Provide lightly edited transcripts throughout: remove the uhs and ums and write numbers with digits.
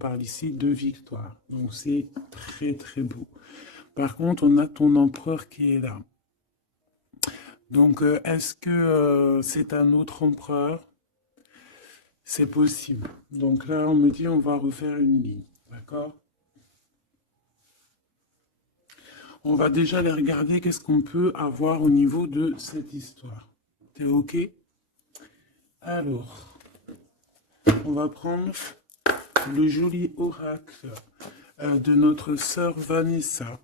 parle ici de victoire. Donc c'est très très beau. Par contre, on a ton empereur qui est là. Donc est-ce que c'est un autre empereur? C'est possible. Donc là, on me dit on va refaire une ligne. D'accord? On va déjà aller regarder qu'est-ce qu'on peut avoir au niveau de cette histoire. T'es OK? Alors, on va prendre le joli oracle de notre sœur Vanessa.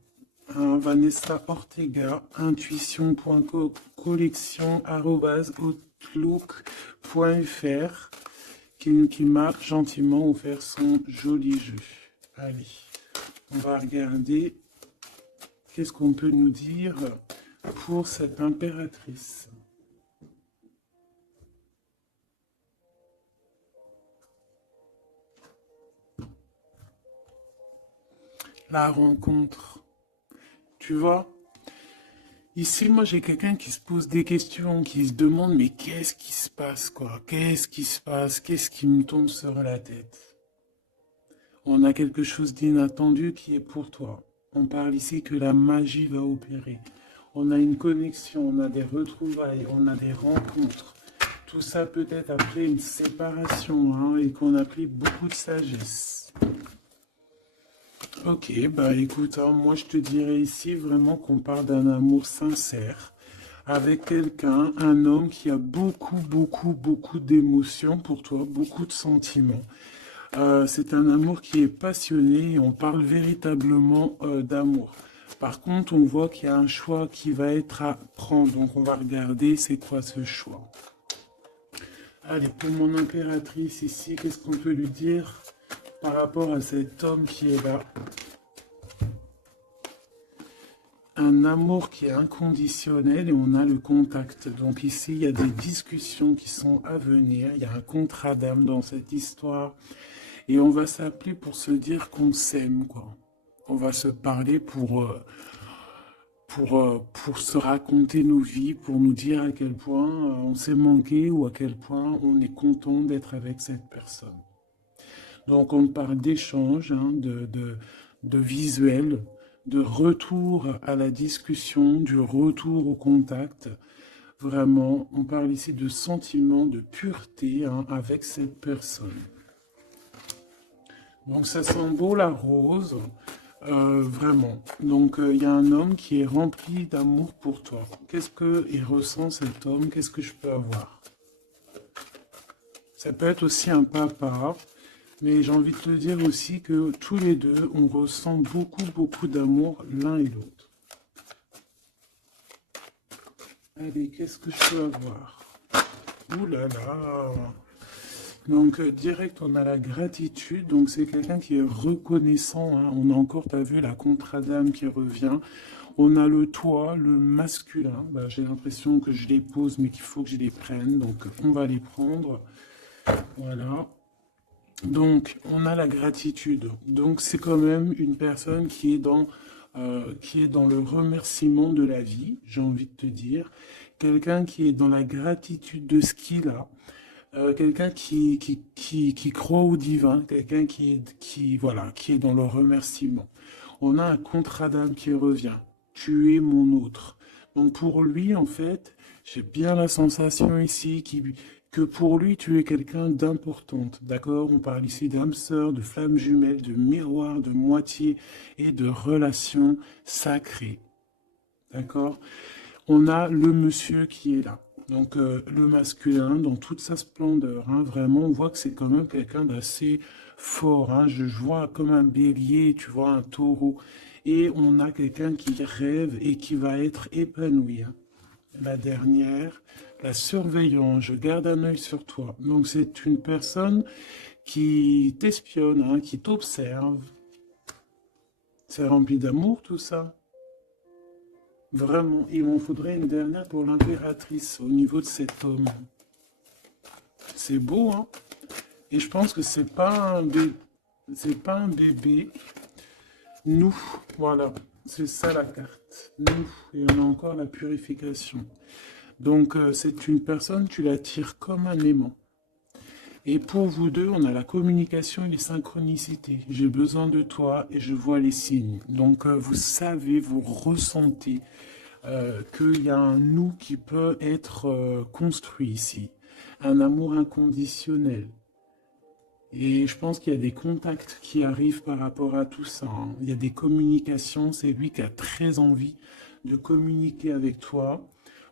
Vanessa Ortega, intuition.collection@outlook.fr qui m'a gentiment offert son joli jeu. Allez, on va regarder qu'est-ce qu'on peut nous dire pour cette impératrice. La rencontre. Tu vois, ici, moi, j'ai quelqu'un qui se pose des questions, qui se demande, mais qu'est-ce qui se passe, quoi? Qu'est-ce qui se passe? Qu'est-ce qui me tombe sur la tête? On a quelque chose d'inattendu qui est pour toi. On parle ici que la magie va opérer. On a une connexion, on a des retrouvailles, on a des rencontres. Tout ça peut-être après une séparation, hein, et qu'on applique beaucoup de sagesse. Ok, bah écoute, hein, moi je te dirais ici vraiment qu'on parle d'un amour sincère avec quelqu'un, un homme qui a beaucoup d'émotions pour toi, beaucoup de sentiments. C'est un amour qui est passionné et on parle véritablement d'amour. Par contre, on voit qu'il y a un choix qui va être à prendre, donc on va regarder c'est quoi ce choix. Allez, pour mon impératrice ici, qu'est-ce qu'on peut lui dire par rapport à cet homme qui est là? Un amour qui est inconditionnel et on a le contact. Donc ici, il y a des discussions qui sont à venir. Il y a un contrat d'âme dans cette histoire. Et on va s'appeler pour se dire qu'on s'aime, quoi. On va se parler pour se raconter nos vies, pour nous dire à quel point on s'est manqué ou à quel point on est content d'être avec cette personne. Donc on parle d'échange, hein, de visuel, de retour à la discussion, du retour au contact. Vraiment, on parle ici de sentiment de pureté, hein, avec cette personne. Donc ça sent beau la rose, vraiment. Donc il y a un homme qui est rempli d'amour pour toi. Qu'est-ce qu'il ressent cet homme? Qu'est-ce que je peux avoir? Ça peut être aussi un papa. Mais j'ai envie de te dire aussi que tous les deux, on ressent beaucoup d'amour l'un et l'autre. Allez, qu'est-ce que je peux avoir? Ouh là là! Donc, direct, on a la gratitude. Donc, c'est quelqu'un qui est reconnaissant, hein. On a encore, tu as vu, la contre d'âme qui revient. On a le toi, le masculin. Bah, j'ai l'impression que je les pose, mais qu'il faut que je les prenne. Donc, on va les prendre. Voilà. Donc, on a la gratitude. Donc, c'est quand même une personne qui est dans le remerciement de la vie, j'ai envie de te dire. Quelqu'un qui est dans la gratitude de ce qu'il a. Quelqu'un qui croit au divin. Quelqu'un voilà, qui est dans le remerciement. On a un contrat d'âme qui revient. Tu es mon autre. Donc, pour lui, en fait, j'ai bien la sensation ici que pour lui, tu es quelqu'un d'importante, d'accord? On parle ici d'âme sœur, de flamme jumelle, de miroir, de moitié et de relations sacrées, d'accord? On a le monsieur qui est là, donc le masculin dans toute sa splendeur, hein, vraiment, on voit que c'est quand même quelqu'un d'assez fort, hein, je vois comme un bélier, tu vois, un taureau, et on a quelqu'un qui rêve et qui va être épanoui, hein. La dernière, la surveillance, je garde un œil sur toi. Donc c'est une personne qui t'espionne, hein, qui t'observe. C'est rempli d'amour tout ça. Vraiment, il m'en faudrait une dernière pour l'impératrice au niveau de cet homme. C'est beau, hein? Et je pense que c'est pas c'est pas un bébé. Nous, voilà, c'est ça la carte. Nous, et on a encore la purification. Donc, c'est une personne, tu la tires comme un aimant. Et pour vous deux, on a la communication et les synchronicités. J'ai besoin de toi et je vois les signes. Donc, vous savez, vous ressentez qu'il y a un nous qui peut être construit ici. Un amour inconditionnel. Et je pense qu'il y a des contacts qui arrivent par rapport à tout ça, hein. Il y a des communications. C'est lui qui a très envie de communiquer avec toi.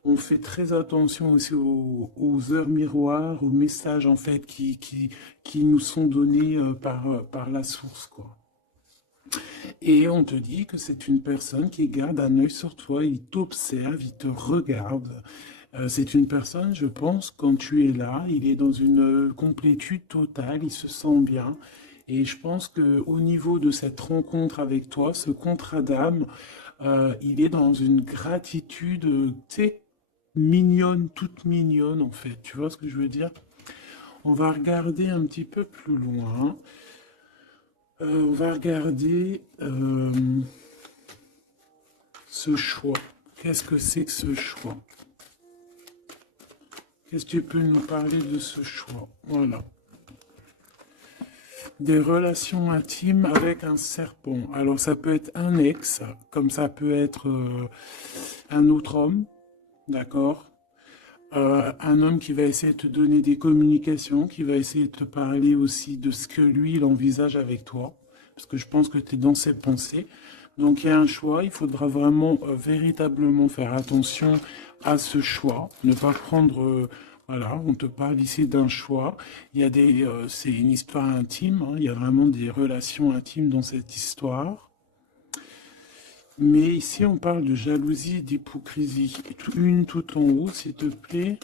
On fait très attention aussi aux heures miroirs, aux messages en fait qui nous sont donnés par la source, quoi. Et on te dit que c'est une personne qui garde un œil sur toi, il t'observe, il te regarde. C'est une personne, je pense, quand tu es là, il est dans une complétude totale, il se sent bien. Et je pense que au niveau de cette rencontre avec toi, ce contrat d'âme, il est dans une gratitude, tu sais, mignonne, toute mignonne en fait. Tu vois ce que je veux dire? On va regarder un petit peu plus loin. On va regarder ce choix. Qu'est-ce que c'est que ce choix? Qu'est-ce que tu peux nous parler de ce choix? Voilà. Des relations intimes avec un serpent. Alors ça peut être un ex, comme ça peut être un autre homme, d'accord? Un homme qui va essayer de te donner des communications, qui va essayer de te parler aussi de ce que lui, il envisage avec toi, parce que je pense que tu es dans ses pensées. Donc il y a un choix, il faudra vraiment véritablement faire attention à ce choix, ne pas prendre... voilà, on te parle ici d'un choix. Il y a c'est une histoire intime, hein, il y a vraiment des relations intimes dans cette histoire. Mais ici, on parle de jalousie et d'hypocrisie. Une tout en haut, s'il te plaît.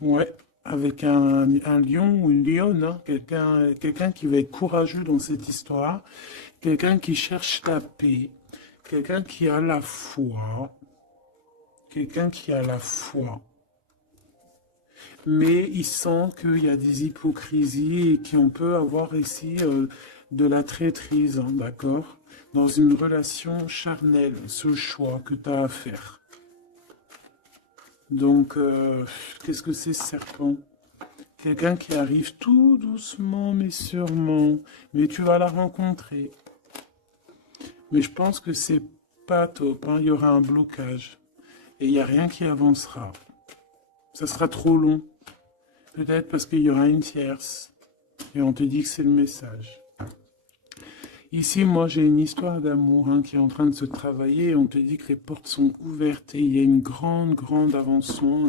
Ouais, avec un lion ou une lionne, hein, quelqu'un qui va être courageux dans cette histoire, quelqu'un qui cherche la paix, quelqu'un qui a la foi, quelqu'un qui a la foi. Mais il sent qu'il y a des hypocrisies et qu'on peut avoir ici de la traîtrise, hein, d'accord? Dans une relation charnelle, ce choix que tu as à faire. Donc, qu'est-ce que c'est ce serpent? Quelqu'un qui arrive tout doucement mais sûrement, mais tu vas la rencontrer. Mais je pense que c'est pas top, hein. Il y aura un blocage et il n'y a rien qui avancera. Ça sera trop long. Peut-être parce qu'il y aura une tierce et on te dit que c'est le message. Ici, moi, j'ai une histoire d'amour, hein, qui est en train de se travailler. On te dit que les portes sont ouvertes et il y a une grande avancement,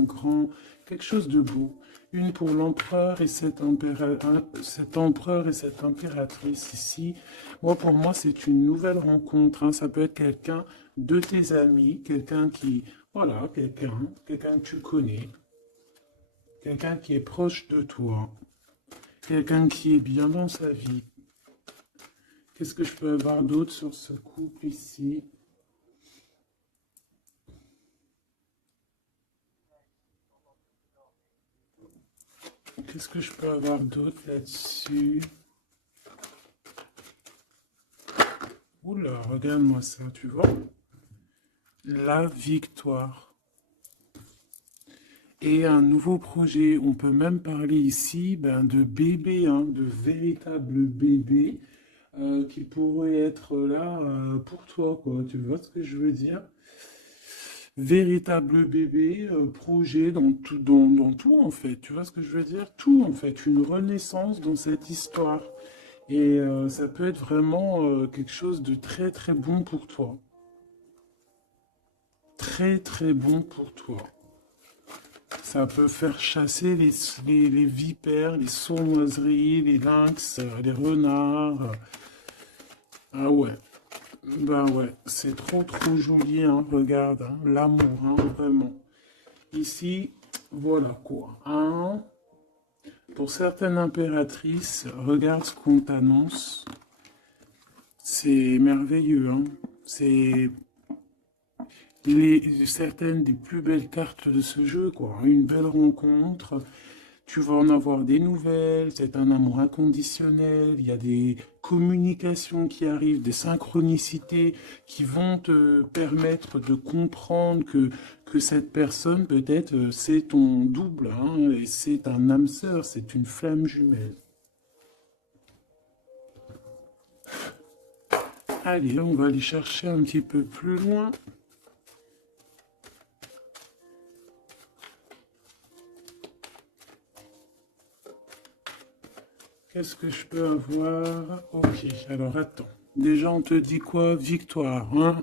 quelque chose de beau. Une pour l'empereur et cet empereur et cette impératrice ici. Moi, pour moi, c'est une nouvelle rencontre, hein. Ça peut être quelqu'un de tes amis, quelqu'un qui, voilà, quelqu'un que tu connais, quelqu'un qui est proche de toi, quelqu'un qui est bien dans sa vie. Qu'est-ce que je peux avoir d'autre sur ce couple ici? Qu'est-ce que je peux avoir d'autre là-dessus? Oula, regarde-moi ça, tu vois? La victoire. Et un nouveau projet. On peut même parler ici de bébé, hein, de véritable bébé qui pourrait être là pour toi, quoi. Tu vois ce que je veux dire? Véritable bébé, projet dans tout en fait. Tu vois ce que je veux dire? Tout en fait, une renaissance dans cette histoire. Et ça peut être vraiment quelque chose de très bon pour toi. Très bon pour toi. Ça peut faire chasser les vipères, les sournoiseries, les lynx, les renards. Ah ouais. Ben ouais, c'est trop joli, hein, regarde, hein, l'amour, hein, vraiment. Ici, voilà quoi, hein. Pour certaines impératrices, regarde ce qu'on t'annonce. C'est merveilleux, hein. C'est certaines des plus belles cartes de ce jeu, quoi. Une belle rencontre. Tu vas en avoir des nouvelles, c'est un amour inconditionnel, il y a des communications qui arrivent, des synchronicités qui vont te permettre de comprendre que cette personne, peut-être, c'est ton double, hein, et c'est un âme sœur, c'est une flamme jumelle. Allez, on va aller chercher un petit peu plus loin. Qu'est-ce que je peux avoir? Ok, alors attends. Déjà, on te dit quoi? Victoire, hein?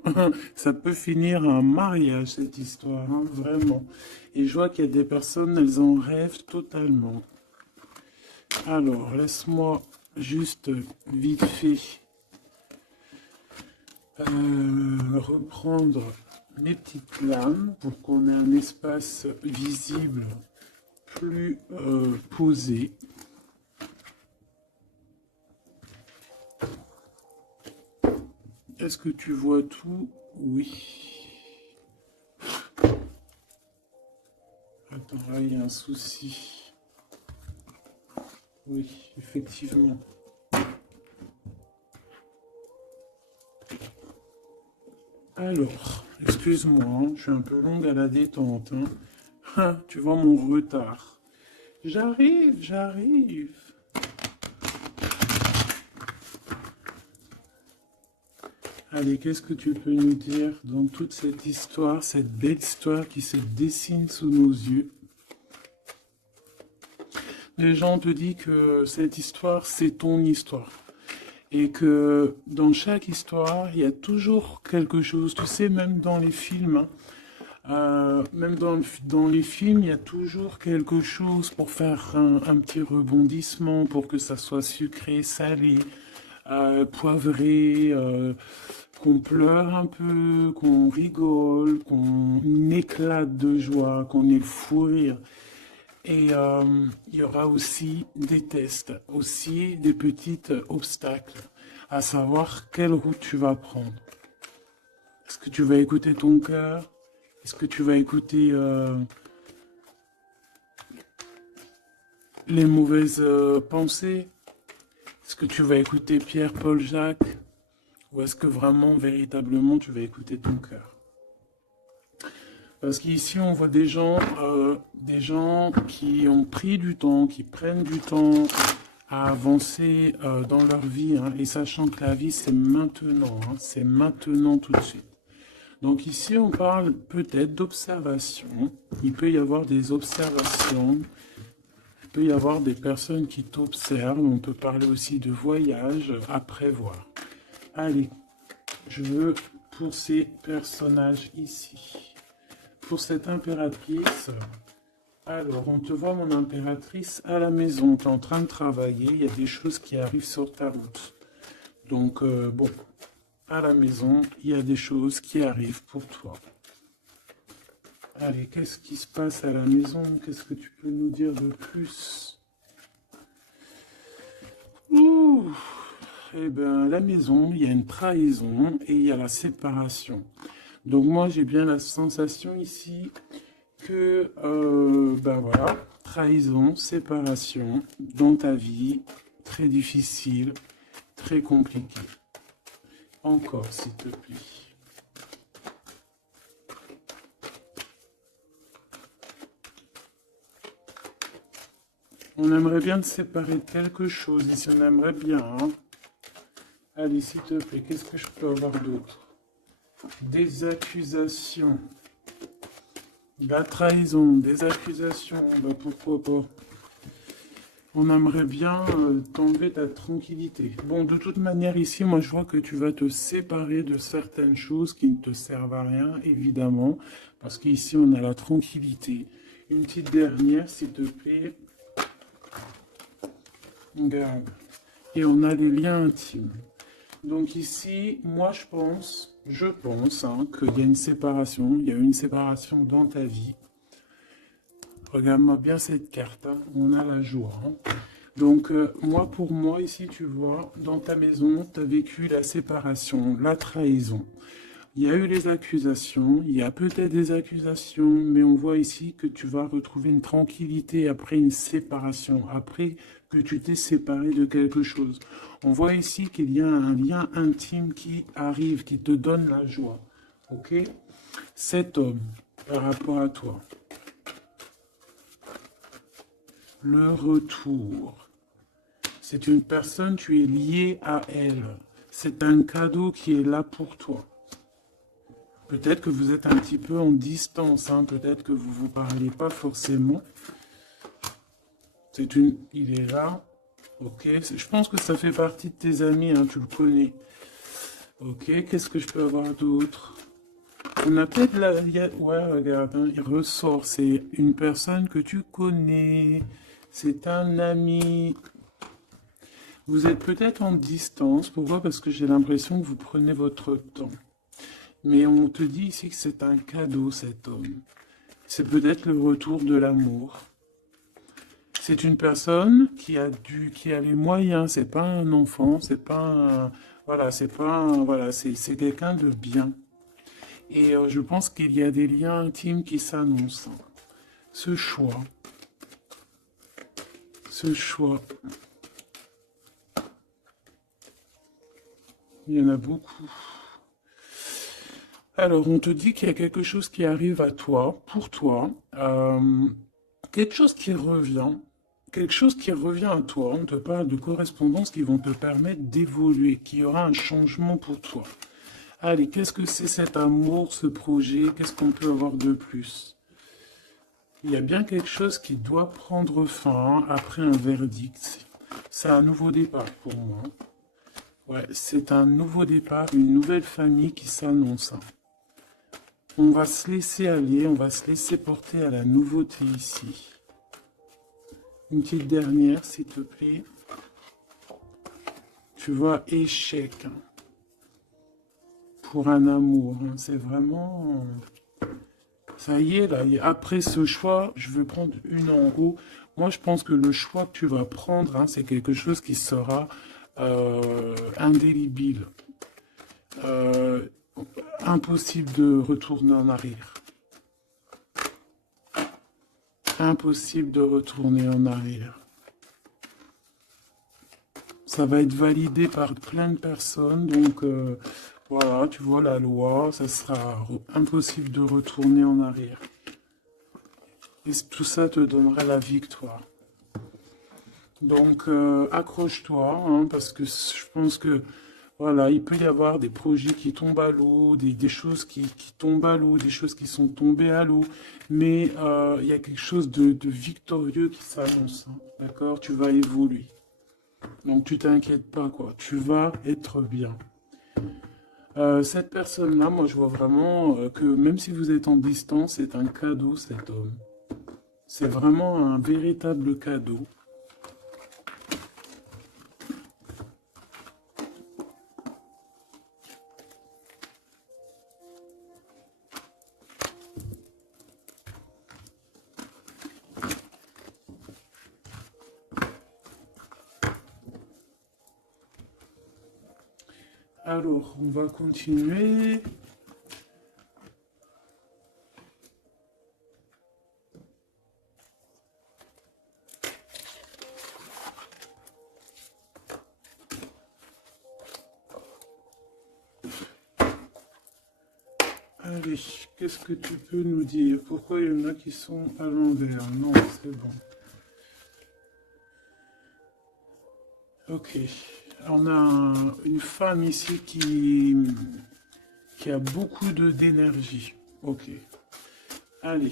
Ça peut finir un mariage, cette histoire, hein, vraiment. Et je vois qu'il y a des personnes, elles en rêvent totalement. Alors, laisse-moi juste vite fait reprendre mes petites lames pour qu'on ait un espace visible plus posé. Est-ce que tu vois tout? Oui. Attends, là, il y a un souci. Oui, effectivement. Alors, excuse-moi, hein, je suis un peu longue à la détente. Hein. Ah, tu vois mon retard. J'arrive, j'arrive. Allez, qu'est-ce que tu peux nous dire dans toute cette histoire, cette belle histoire qui se dessine sous nos yeux? Les gens te disent que cette histoire, c'est ton histoire. Et que dans chaque histoire, il y a toujours quelque chose. Tu sais, même dans les films, hein, même dans les films, il y a toujours quelque chose pour faire un petit rebondissement, pour que ça soit sucré, salé, poivré, qu'on pleure un peu, qu'on rigole, qu'on éclate de joie, qu'on ait le fou rire. Et il y aura aussi des tests, aussi des petits obstacles, à savoir quelle route tu vas prendre. Est-ce que tu vas écouter ton cœur? Est-ce que tu vas écouter les mauvaises pensées? Est-ce que tu vas écouter Pierre, Paul, Jacques? Ou est-ce que vraiment, véritablement, tu vas écouter ton cœur? Parce qu'ici, on voit des gens qui ont pris du temps, qui prennent du temps à avancer dans leur vie, hein, et sachant que la vie, c'est maintenant, hein, c'est maintenant tout de suite. Donc ici, on parle peut-être d'observation. Il peut y avoir des observations. Il peut y avoir des personnes qui t'observent. On peut parler aussi de voyage à prévoir. Allez, je veux pour ces personnages ici. Pour cette impératrice, alors on te voit mon impératrice à la maison. Tu es en train de travailler. Il y a des choses qui arrivent sur ta route. Donc bon. À la maison, il y a des choses qui arrivent pour toi. Allez, qu'est-ce qui se passe à la maison? Qu'est-ce que tu peux nous dire de plus? Ouh, eh bien, à la maison, il y a une trahison et il y a la séparation. Donc moi, j'ai bien la sensation ici que, ben voilà, trahison, séparation dans ta vie, très difficile, très compliqué. Encore, s'il te plaît. On aimerait bien te séparer de quelque chose, ici on aimerait bien. Hein. Allez, s'il te plaît, qu'est-ce que je peux avoir d'autre? Des accusations. La trahison, des accusations, bah pourquoi pas. On aimerait bien t'enlever ta tranquillité. Bon, de toute manière, ici, moi, je vois que tu vas te séparer de certaines choses qui ne te servent à rien, évidemment, parce qu'ici, on a la tranquillité. Une petite dernière, s'il te plaît. Regarde. Et on a les liens intimes. Donc ici, moi, je pense hein, qu'il y a une séparation. Il y a une séparation dans ta vie. Regarde-moi bien cette carte, hein. On a la joie. Hein. Donc, moi, pour moi, ici, tu vois, dans ta maison, tu as vécu la séparation, la trahison. Il y a eu les accusations, il y a peut-être des accusations, mais on voit ici que tu vas retrouver une tranquillité après une séparation, après que tu t'es séparé de quelque chose. On voit ici qu'il y a un lien intime qui arrive, qui te donne la joie. Ok? Cet homme, par rapport à toi, le retour, c'est une personne, tu es lié à elle. C'est un cadeau qui est là pour toi. Peut-être que vous êtes un petit peu en distance, hein, peut-être que vous ne vous parlez pas forcément. Il est là, ok. Je pense que ça fait partie de tes amis, hein, tu le connais. Ok, qu'est-ce que je peux avoir d'autre? On a peut-être la... Ouais, regarde, hein, il ressort, c'est une personne que tu connais. C'est un ami. Vous êtes peut-être en distance, pourquoi? Parce que j'ai l'impression que vous prenez votre temps. Mais on te dit ici que c'est un cadeau, cet homme. C'est peut-être le retour de l'amour. C'est une personne qui a les moyens. C'est pas un enfant, c'est pas un, voilà, c'est pas un, voilà, c'est quelqu'un de bien. Et je pense qu'il y a des liens intimes qui s'annoncent. Ce choix, il y en a beaucoup. Alors, on te dit qu'il y a quelque chose qui arrive à toi, pour toi, quelque chose qui revient, à toi. On te parle de correspondances qui vont te permettre d'évoluer, qu'il y aura un changement pour toi. Allez, qu'est-ce que c'est cet amour, ce projet? Qu'est-ce qu'on peut avoir de plus? Il y a bien quelque chose qui doit prendre fin après un verdict. C'est un nouveau départ pour moi. Ouais, c'est un nouveau départ, une nouvelle famille qui s'annonce. On va se laisser aller, on va se laisser porter à la nouveauté ici. Une petite dernière, s'il te plaît. Tu vois, échec. Pour un amour, hein. C'est vraiment... Ça y est, là, après ce choix, je veux prendre une en haut. Moi, je pense que le choix que tu vas prendre, hein, c'est quelque chose qui sera indélébile. Impossible de retourner en arrière. Impossible de retourner en arrière. Ça va être validé par plein de personnes, donc voilà, tu vois la loi, ça sera impossible de retourner en arrière. Et tout ça te donnera la victoire. Donc accroche-toi, hein, parce que je pense que voilà, il peut y avoir des projets qui tombent à l'eau, des choses qui tombent à l'eau, des choses qui sont tombées à l'eau, mais il y a quelque chose de victorieux qui s'annonce, hein, d'accord? Tu vas évoluer. Donc tu t'inquiètes pas, quoi. Tu vas être bien. Cette personne-là, moi je vois vraiment que même si vous êtes en distance, c'est un cadeau, cet homme. C'est vraiment un véritable cadeau. Alors, on va continuer. Allez, qu'est-ce que tu peux nous dire? Pourquoi il y en a qui sont à l'envers? Non, c'est bon. Ok. On a une femme ici qui a beaucoup d'énergie. Ok. Allez.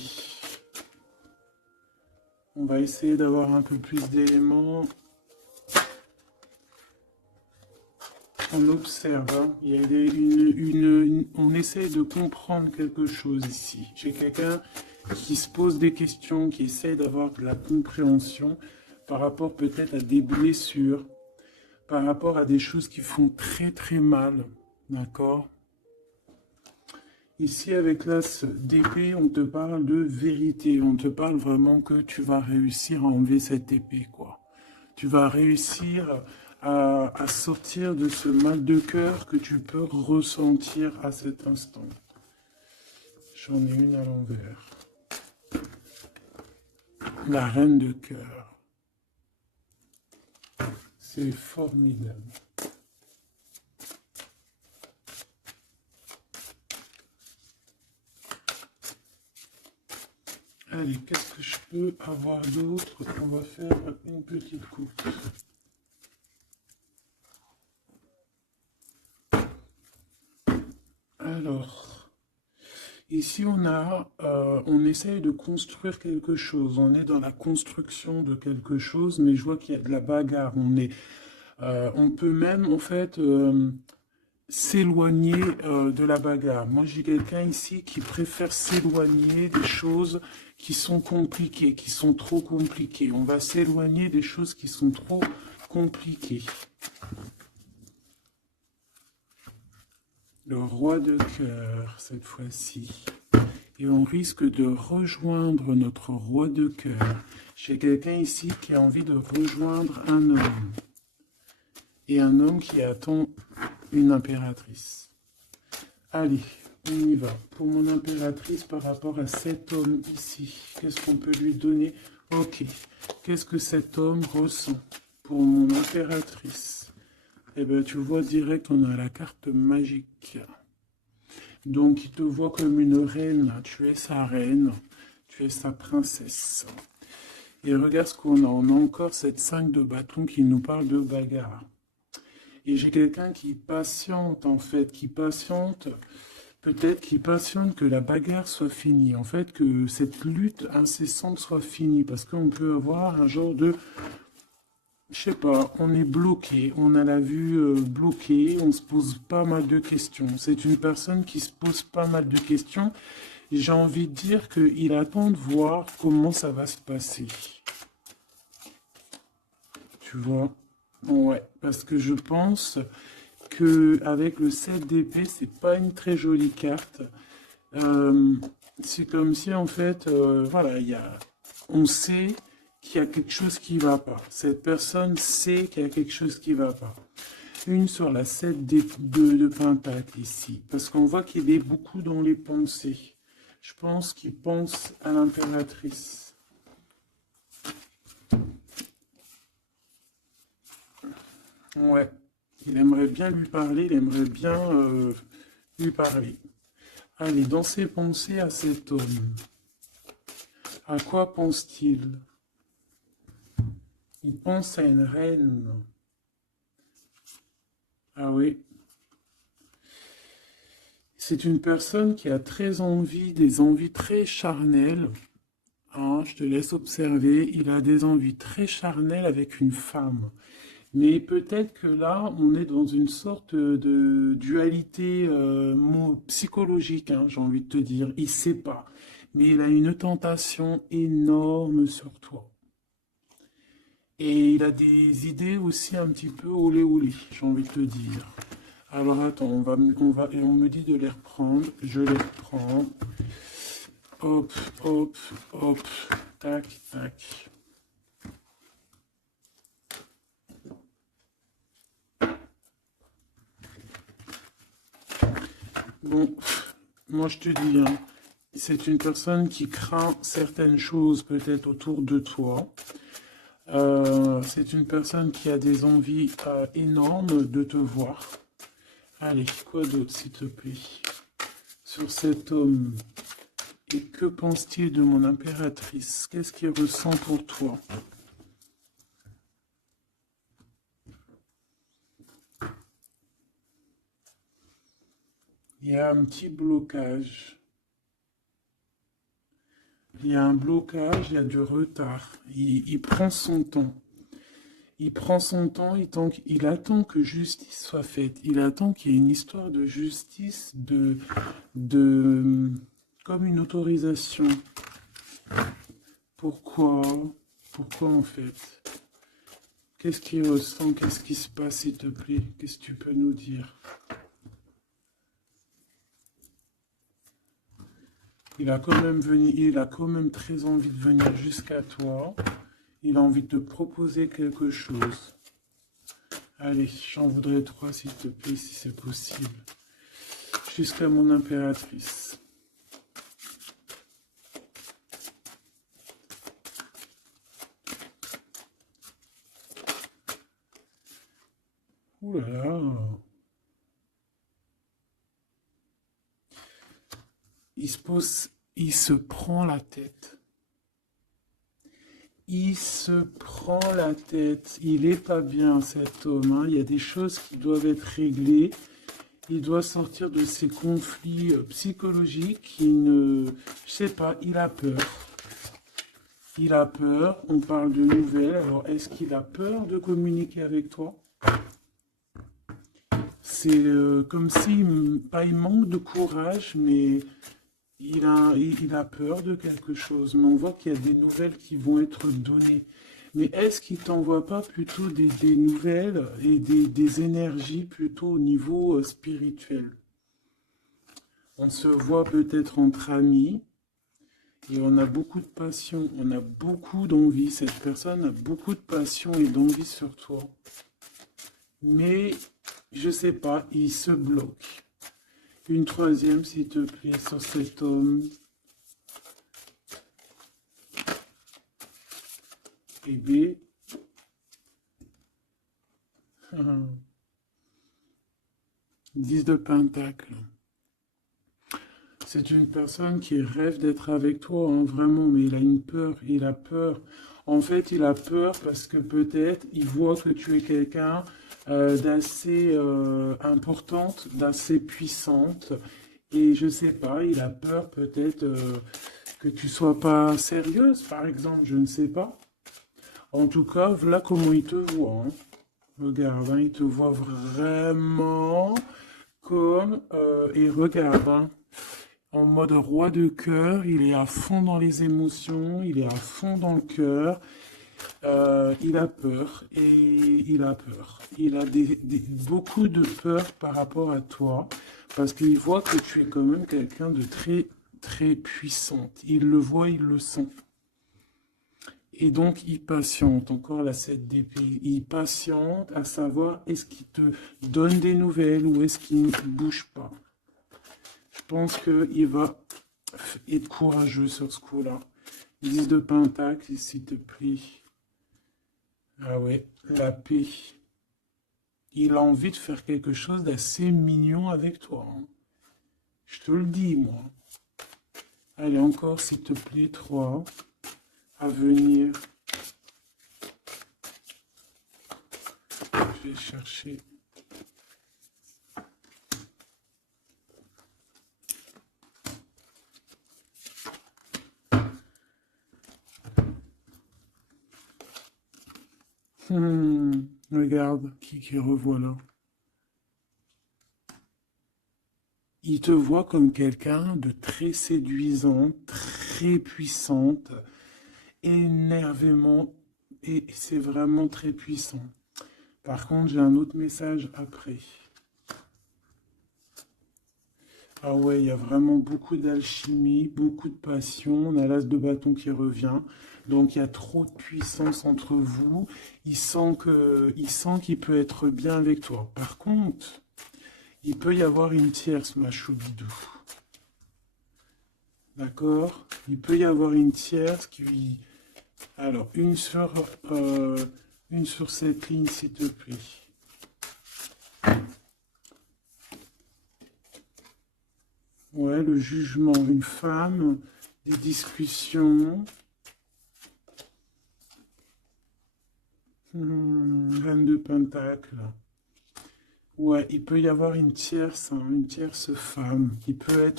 On va essayer d'avoir un peu plus d'éléments. On observe, hein. Il y a on essaie de comprendre quelque chose ici. J'ai quelqu'un qui se pose des questions, qui essaie d'avoir de la compréhension par rapport peut-être à des blessures, par rapport à des choses qui font très très mal, d'accord? Ici, avec l'as d'épée, on te parle de vérité, on te parle vraiment que tu vas réussir à enlever cette épée, quoi. Tu vas réussir à sortir de ce mal de cœur que tu peux ressentir à cet instant. J'en ai une à l'envers. La reine de cœur. C'est formidable. Allez, qu'est-ce que je peux avoir d'autre? On va faire une petite coupe. Alors, ici on essaye de construire quelque chose. On est dans la construction de quelque chose, mais je vois qu'il y a de la bagarre. On peut même en fait s'éloigner de la bagarre. Moi, j'ai quelqu'un ici qui préfère s'éloigner des choses qui sont compliquées, qui sont trop compliquées. On va s'éloigner des choses qui sont trop compliquées. Le roi de cœur, cette fois-ci. Et on risque de rejoindre notre roi de cœur. J'ai quelqu'un ici qui a envie de rejoindre un homme. Et un homme qui attend une impératrice. Allez, on y va. Pour mon impératrice, par rapport à cet homme ici, qu'est-ce qu'on peut lui donner? Ok. Qu'est-ce que cet homme ressent pour mon impératrice? Eh bien, tu vois direct, on a la carte magique. Donc, il te voit comme une reine. Tu es sa reine. Tu es sa princesse. Et regarde ce qu'on a. On a encore cette 5 de bâton qui nous parle de bagarre. Et j'ai quelqu'un qui patiente, en fait, qui patiente, peut-être qui patiente que la bagarre soit finie, en fait, que cette lutte incessante soit finie, parce qu'on peut avoir un genre de, je sais pas, on est bloqué, on a la vue bloquée, on se pose pas mal de questions. C'est une personne qui se pose pas mal de questions. J'ai envie de dire qu'il attend de voir comment ça va se passer. Tu vois? Ouais, parce que je pense que avec le 7 d'épée, c'est pas une très jolie carte. C'est comme si en fait, voilà, on sait qu'il y a quelque chose qui va pas. Cette personne sait qu'il y a quelque chose qui va pas. Une sur la 7 de Pentacle ici, parce qu'on voit qu'il est beaucoup dans les pensées. Je pense qu'il pense à l'impératrice. Ouais, il aimerait bien lui parler, il aimerait bien lui parler. Allez, dans ses pensées à cet homme, à quoi pense-t-il? Il pense à une reine. Ah oui. C'est une personne qui a très envie, des envies très charnelles. Hein, je te laisse observer. Il a des envies très charnelles avec une femme. Mais peut-être que là, on est dans une sorte de dualité psychologique, hein, j'ai envie de te dire. Il ne sait pas. Mais il a une tentation énorme sur toi. Et il a des idées aussi un petit peu olé olé, j'ai envie de te dire. Alors attends, et on me dit de les reprendre. Je les reprends. Hop, hop, hop. Tac, tac. Bon, moi je te dis, hein, c'est une personne qui craint certaines choses peut-être autour de toi. C'est une personne qui a des envies énormes de te voir. Allez, quoi d'autre s'il te plaît? Sur cet homme. Et que pense-t-il de mon impératrice? Qu'est-ce qu'il ressent pour toi? Il y a un petit blocage. Il y a un blocage, il y a du retard. Il prend son temps. Il prend son temps, il attend que justice soit faite. Il attend qu'il y ait une histoire de justice, comme une autorisation. Pourquoi? Pourquoi en fait? Qu'est-ce qu'il ressent? Qu'est-ce qui se passe, s'il te plaît? Qu'est-ce que tu peux nous dire? Il a quand même très envie de venir jusqu'à toi. Il a envie de te proposer quelque chose. Allez, j'en voudrais 3, s'il te plaît, si c'est possible. Jusqu'à mon impératrice. Ouh là là. Il se prend la tête. Il se prend la tête. Il est pas bien, cet homme, hein. Il y a des choses qui doivent être réglées. Il doit sortir de ses conflits psychologiques. Je sais pas, il a peur. Il a peur. On parle de nouvelles. Alors, est-ce qu'il a peur de communiquer avec toi? C'est comme si, pas il manque de courage, mais il a peur de quelque chose, mais on voit qu'il y a des nouvelles qui vont être données. Mais est-ce qu'il t'envoie pas plutôt des nouvelles et des énergies plutôt au niveau spirituel? On se voit peut-être entre amis et on a beaucoup de passion, on a beaucoup d'envie. Cette personne a beaucoup de passion et d'envie sur toi. Mais, je sais pas, il se bloque. Une troisième, s'il te plaît, sur cet homme. Et B. 10 de Pentacle. C'est une personne qui rêve d'être avec toi, hein, vraiment, mais il a une peur, il a peur. En fait, il a peur parce que peut-être il voit que tu es quelqu'un d'assez importante, d'assez puissante. Et je sais pas, il a peur peut-être que tu sois pas sérieuse, par exemple, je ne sais pas. En tout cas, voilà comment il te voit, hein. Regarde, hein, il te voit vraiment comme... et regarde, hein, en mode roi de cœur, il est à fond dans les émotions, il est à fond dans le cœur. Il a peur et il a peur. Il a beaucoup de peur par rapport à toi parce qu'il voit que tu es quand même quelqu'un de très, très puissante. Il le voit, il le sent. Et donc, il patiente. Encore la 7 d'épée. Il patiente à savoir est-ce qu'il te donne des nouvelles ou est-ce qu'il ne bouge pas. Je pense qu'il va être courageux sur ce coup-là. 10 de Pentacle, s'il te plaît. Ah ouais, la paix. Il a envie de faire quelque chose d'assez mignon avec toi, hein. Je te le dis, moi. Allez, encore, s'il te plaît, 3. À venir. Je vais chercher. Regarde, qui revoit là. Il te voit comme quelqu'un de très séduisant, très puissante, énervément, et c'est vraiment très puissant. Par contre, j'ai un autre message après. Ah ouais, il y a vraiment beaucoup d'alchimie, beaucoup de passion. On a l'as de bâton qui revient. Donc il y a trop de puissance entre vous. Il sent qu'il peut être bien avec toi. Par contre, il peut y avoir une tierce, ma choubidou. D'accord? Il peut y avoir une tierce qui... Alors, une sur cette ligne, s'il te plaît. Ouais, le jugement, une femme, des discussions. Reine de Pentacle. Ouais, il peut y avoir une tierce, hein, une tierce femme. Il peut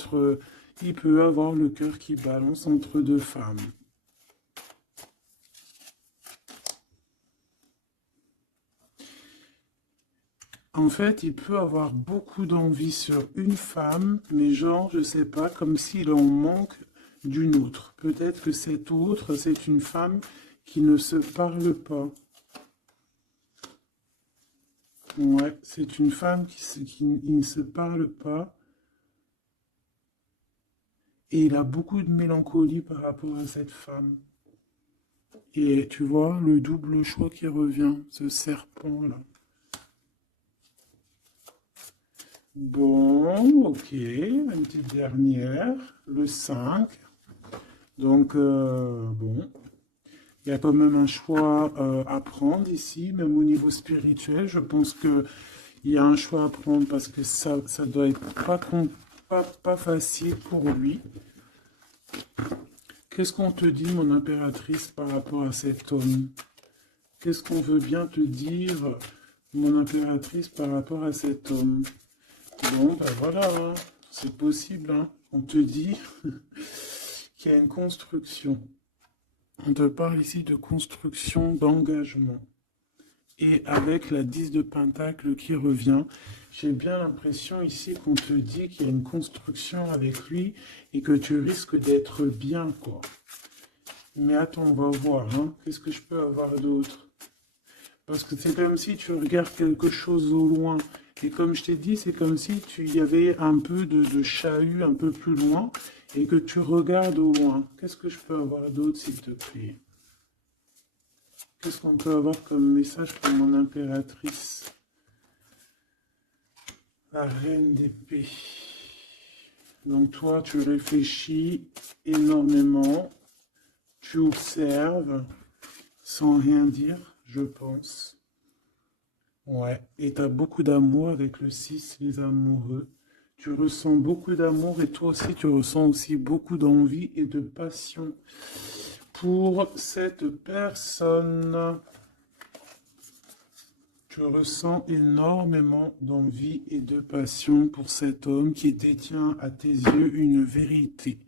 avoir le cœur qui balance entre deux femmes. En fait, il peut avoir beaucoup d'envie sur une femme, mais genre, je sais pas, comme s'il en manque d'une autre. Peut-être que cette autre, c'est une femme qui ne se parle pas. Ouais, c'est une femme qui ne se parle pas. Et il a beaucoup de mélancolie par rapport à cette femme. Et tu vois, le double choix qui revient, ce serpent-là. Bon, ok, une petite dernière, le 5. Donc, bon, il y a quand même un choix à prendre ici, même au niveau spirituel. Je pense que il y a un choix à prendre parce que ça doit être pas facile pour lui. Qu'est-ce qu'on te dit, mon impératrice, par rapport à cet homme? Qu'est-ce qu'on veut bien te dire, mon impératrice, par rapport à cet homme? Bon, ben voilà, hein, c'est possible, hein. On te dit qu'il y a une construction. On te parle ici de construction, d'engagement. Et avec la 10 de Pentacle qui revient, j'ai bien l'impression ici qu'on te dit qu'il y a une construction avec lui et que tu risques d'être bien, quoi. Mais attends, on va voir, hein. Qu'est-ce que je peux avoir d'autre? Parce que c'est comme si tu regardes quelque chose au loin. Et comme je t'ai dit, c'est comme si il y avait un peu de chahut un peu plus loin et que tu regardes au loin. Qu'est-ce que je peux avoir d'autre, s'il te plaît? Qu'est-ce qu'on peut avoir comme message pour mon impératrice? La reine d'épée. Donc toi, tu réfléchis énormément. Tu observes sans rien dire, je pense. Ouais, et tu as beaucoup d'amour avec le 6, les amoureux. Tu ressens beaucoup d'amour et toi aussi, tu ressens aussi beaucoup d'envie et de passion pour cette personne. Tu ressens énormément d'envie et de passion pour cet homme qui détient à tes yeux une vérité.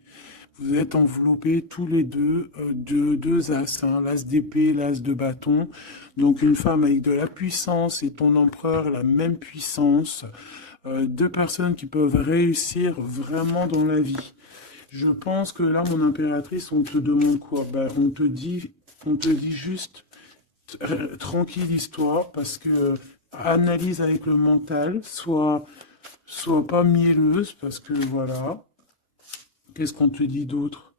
Vous êtes enveloppés tous les deux de deux as, hein, l'as d'épée, l'as de bâton. Donc une femme avec de la puissance et ton empereur la même puissance. Deux personnes qui peuvent réussir vraiment dans la vie. Je pense que là, mon impératrice, on te demande quoi? Ben, on te dit juste tranquille histoire parce que analyse avec le mental, soit pas mielleuse parce que voilà. Qu'est-ce qu'on te dit d'autre?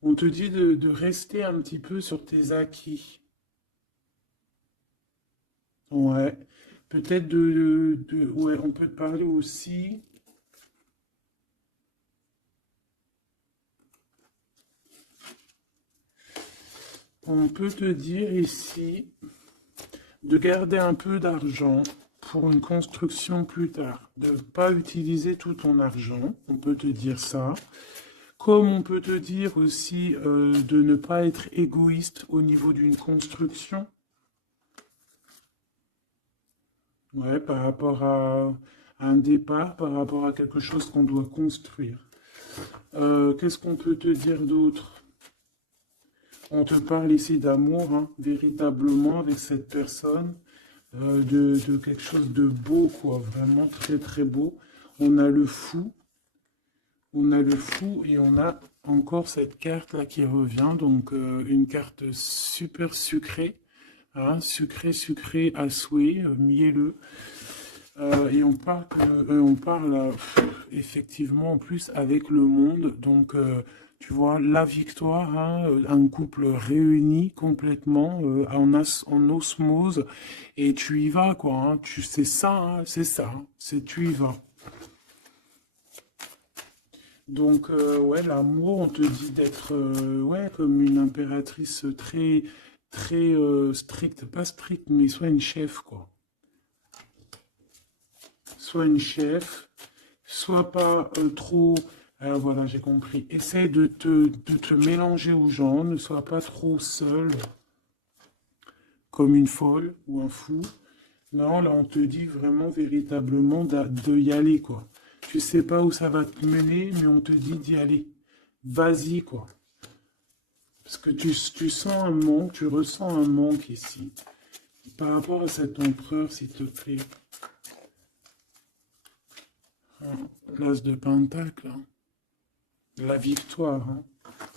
On te dit de rester un petit peu sur tes acquis. Ouais. Peut-être ouais, on peut te parler aussi. On peut te dire ici de garder un peu d'argent pour une construction plus tard. De ne pas utiliser tout ton argent. On peut te dire ça. Comme on peut te dire aussi de ne pas être égoïste au niveau d'une construction. Ouais, par rapport à un départ, par rapport à quelque chose qu'on doit construire. Qu'est-ce qu'on peut te dire d'autre? On te parle ici d'amour, hein, véritablement, avec cette personne, de quelque chose de beau, quoi, vraiment très très beau. On a le fou, on a le fou et on a encore cette carte-là qui revient, donc une carte super sucrée, hein, sucré à souhait, mielleux. Et on parle effectivement en plus avec le monde. Donc, tu vois, la victoire, hein, un couple réuni complètement en osmose. Et tu y vas, quoi. Hein, c'est ça, hein, c'est ça. Hein, c'est tu y vas. Donc, ouais, l'amour, on te dit d'être, ouais, comme une impératrice très, très stricte. Pas stricte, mais soit une chef, quoi. Soit une chef, soit pas trop. Alors voilà, j'ai compris. Essaie de te mélanger aux gens, ne sois pas trop seul, comme une folle ou un fou. Non, là, on te dit vraiment, véritablement, de y aller, quoi. Tu sais pas où ça va te mener, mais on te dit d'y aller. Vas-y, quoi. Parce que tu sens un manque, tu ressens un manque ici. Par rapport à cet empereur, s'il te plaît. Hein, l'as de pentacle, hein. La victoire, hein.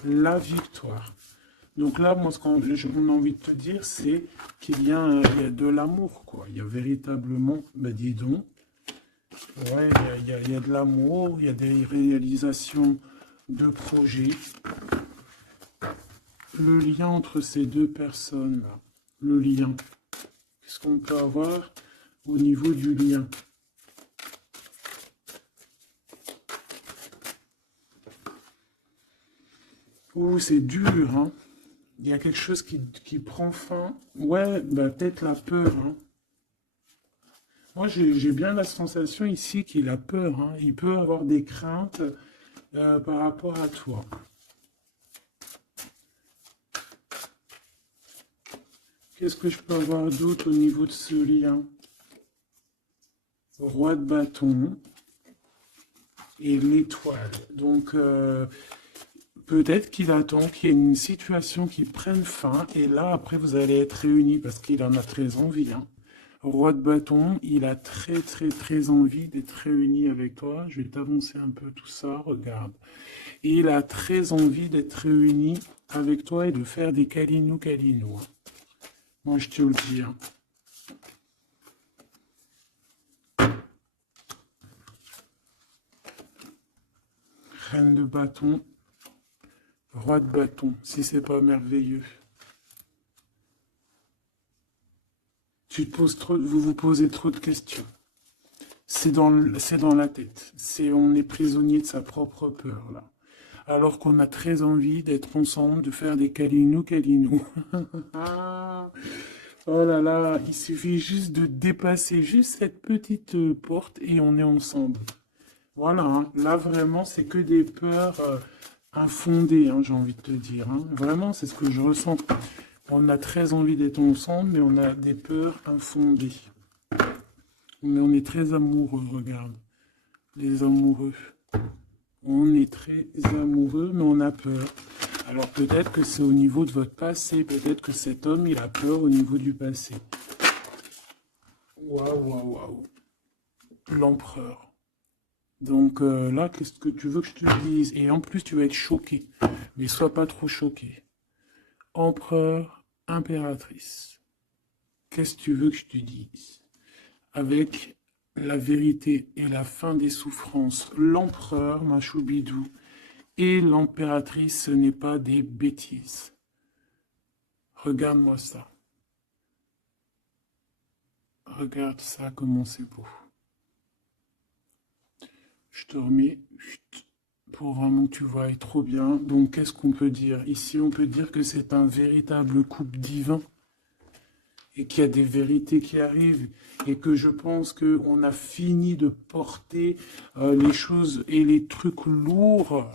La victoire. Donc là, moi, ce qu'on a envie de te dire, c'est qu'il y a, il y a de l'amour, quoi. Il y a véritablement, ben dis donc, ouais, il y a de l'amour, il y a des réalisations de projets. Le lien entre ces deux personnes-là, le lien. Qu'est-ce qu'on peut avoir au niveau du lien? Ouh, c'est dur, hein. Il y a quelque chose qui prend fin. Ouais, bah peut-être la peur, hein. Moi, j'ai bien la sensation ici qu'il a peur, hein. Il peut avoir des craintes par rapport à toi. Qu'est-ce que je peux avoir d'autre au niveau de ce lien? Roi de bâton et l'étoile. Donc, peut-être qu'il attend qu'il y ait une situation qui prenne fin. Et là, après, vous allez être réunis parce qu'il en a très envie, hein. Roi de bâton, il a très, très, très envie d'être réuni avec toi. Je vais t'avancer un peu tout ça, regarde. Et il a très envie d'être réuni avec toi et de faire des câlinous. Moi, je te le dis, hein. Reine de bâton, roi de bâton, si c'est pas merveilleux. Vous vous posez trop de questions. C'est dans la tête. On est prisonnier de sa propre peur, là. Alors qu'on a très envie d'être ensemble, de faire des câlinous. Oh là là, il suffit juste de dépasser juste cette petite porte et on est ensemble. Voilà, hein. Là vraiment, c'est que des peurs infondées, hein, j'ai envie de te dire, hein. Vraiment, c'est ce que je ressens. On a très envie d'être ensemble, mais on a des peurs infondées. Mais on est très amoureux, regarde. Les amoureux. On est très amoureux, mais on a peur. Alors peut-être que c'est au niveau de votre passé. Peut-être que cet homme, il a peur au niveau du passé. Waouh. L'empereur. Donc là, qu'est-ce que tu veux que je te dise? Et en plus, tu vas être choqué. Mais sois pas trop choqué. Empereur, impératrice. Qu'est-ce que tu veux que je te dise? Avec la vérité et la fin des souffrances, l'empereur, ma choubidou, et l'impératrice, ce n'est pas des bêtises. Regarde-moi ça. Regarde ça, comment c'est beau. Je te remets pour vraiment que tu vois trop bien. Donc, qu'est-ce qu'on peut dire? Ici, on peut dire que c'est un véritable couple divin et qu'il y a des vérités qui arrivent et que je pense qu'on a fini de porter les choses et les trucs lourds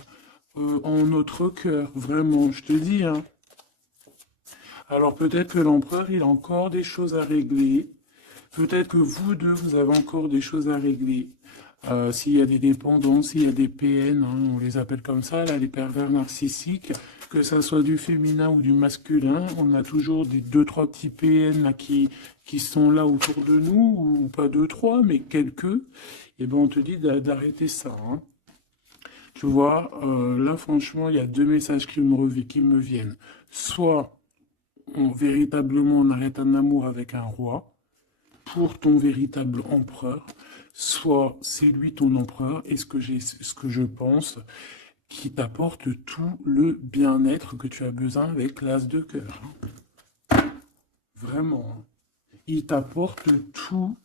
en notre cœur. Vraiment, je te dis, hein. Alors peut-être que l'empereur, il a encore des choses à régler. Peut-être que vous deux, vous avez encore des choses à régler. S'il y a des dépendances, s'il y a des PN, hein, on les appelle comme ça, là, les pervers narcissiques, que ça soit du féminin ou du masculin, on a toujours des 2-3 petits PN là, qui sont là autour de nous, ou pas 2-3, mais quelques. Et ben on te dit d'arrêter ça, hein. Tu vois, là franchement, il y a deux messages qui me viennent. Soit véritablement on arrête un amour avec un roi, pour ton véritable empereur, soit c'est lui ton empereur, et ce que je pense, qui t'apporte tout le bien-être que tu as besoin avec l'as de cœur. Vraiment. Il t'apporte tout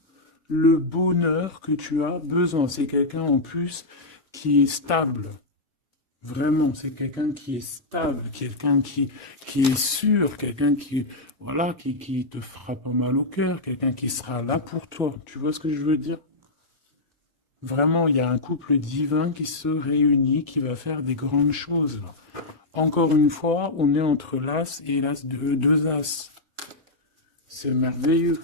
le bonheur que tu as besoin. C'est quelqu'un en plus qui est stable. Vraiment, c'est quelqu'un qui est stable, quelqu'un qui est sûr, quelqu'un voilà, qui te fera pas mal au cœur, quelqu'un qui sera là pour toi. Tu vois ce que je veux dire? Vraiment, il y a un couple divin qui se réunit, qui va faire des grandes choses. Encore une fois, on est entre l'as et l'as de deux as. C'est merveilleux.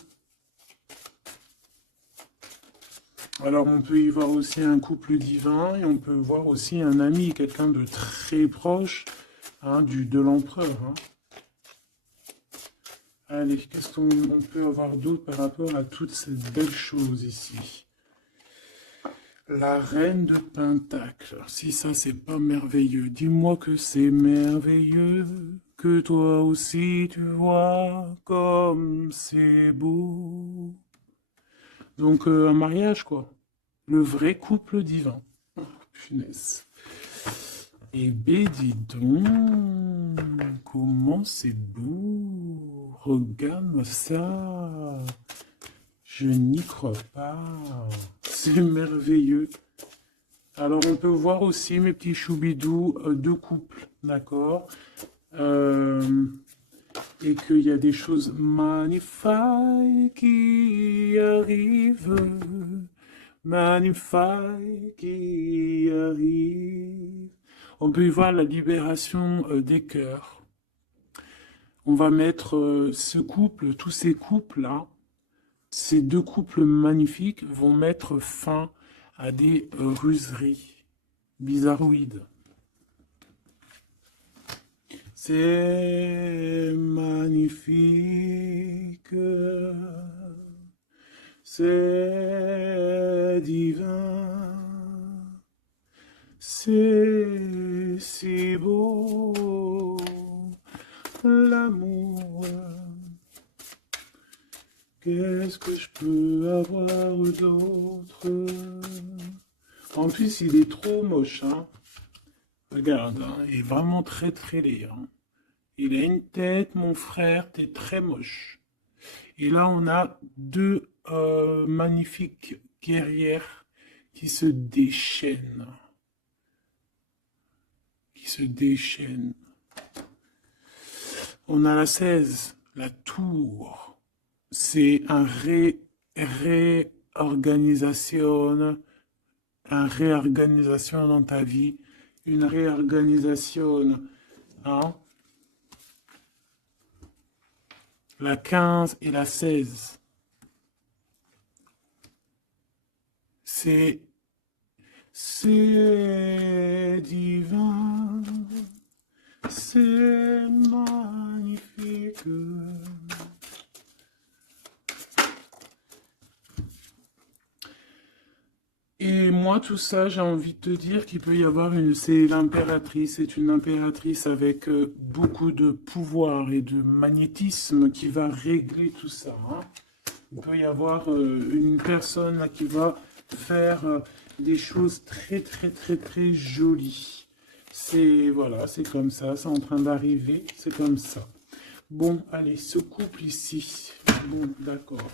Alors on peut y voir aussi un couple divin et on peut voir aussi un ami, quelqu'un de très proche, hein, de l'empereur, hein. Allez, qu'est-ce qu'on peut avoir d'autre par rapport à toutes ces belles choses ici? La reine de Pentacle. Si ça c'est pas merveilleux, dis-moi que c'est merveilleux, que toi aussi tu vois comme c'est beau. Donc un mariage quoi. Le vrai couple divin. Oh, punaise. Eh ben, dis donc, comment c'est beau. Regarde ça. Je n'y crois pas. C'est merveilleux. Alors, on peut voir aussi, mes petits choubidous, deux couples. d'accord? Et qu'il y a des choses magnifiques qui arrivent, magnifiques qui arrivent. On peut y voir la libération des cœurs. On va mettre ce couple, tous ces couples-là, ces deux couples magnifiques vont mettre fin à des ruseries bizarroïdes. C'est magnifique, c'est divin, c'est si beau, l'amour. Qu'est-ce que je peux avoir d'autre? En plus, il est trop moche, hein. Regarde, hein, il est vraiment très très laid. Hein. Il a une tête, mon frère, t'es très moche. Et là, on a deux magnifiques guerrières qui se déchaînent. Qui se déchaînent. On a la 16, la tour. C'est un réorganisation dans ta vie, une réorganisation, hein? La 15 et la 16. C'est divin, c'est magnifique. Et moi, tout ça, j'ai envie de te dire qu'il peut y avoir c'est l'impératrice, c'est une impératrice avec beaucoup de pouvoir et de magnétisme qui va régler tout ça. Hein. Il peut y avoir une personne là, qui va faire des choses très, très, très, très jolies. C'est, voilà, c'est comme ça, c'est en train d'arriver, c'est comme ça. Bon, allez, ce couple ici. Bon, d'accord.